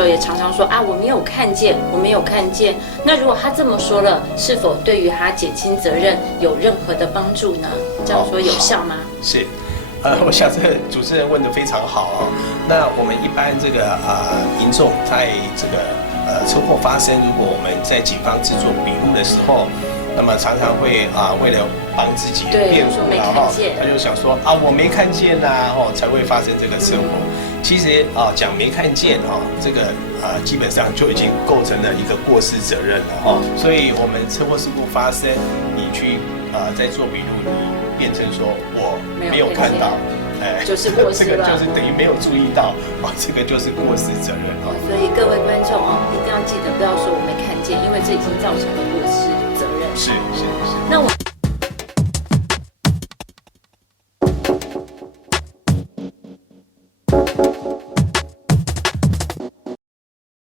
时候也常常说啊，我没有看见，我没有看见。那如果他这么说了，是否对于他减轻责任有任何的帮助呢？这样说有效吗？是。我想这个主持人问得非常好哦。那我们一般这个民众在这个车祸发生，如果我们在警方制作笔录的时候，那么常常会为了帮自己辩护，然后他就想说我没看见呐，才会发生这个车祸。其实讲没看见这个基本上就已经构成了一个过失责任了所以我们车祸事故发生，你去在做笔录，你变成说我没有看到，就是过失了，这个就是等于没有注意到这个就是过失责任所以各位观众一定要记得不要说我没看见，因为这已经造成了过失责任。是。那我。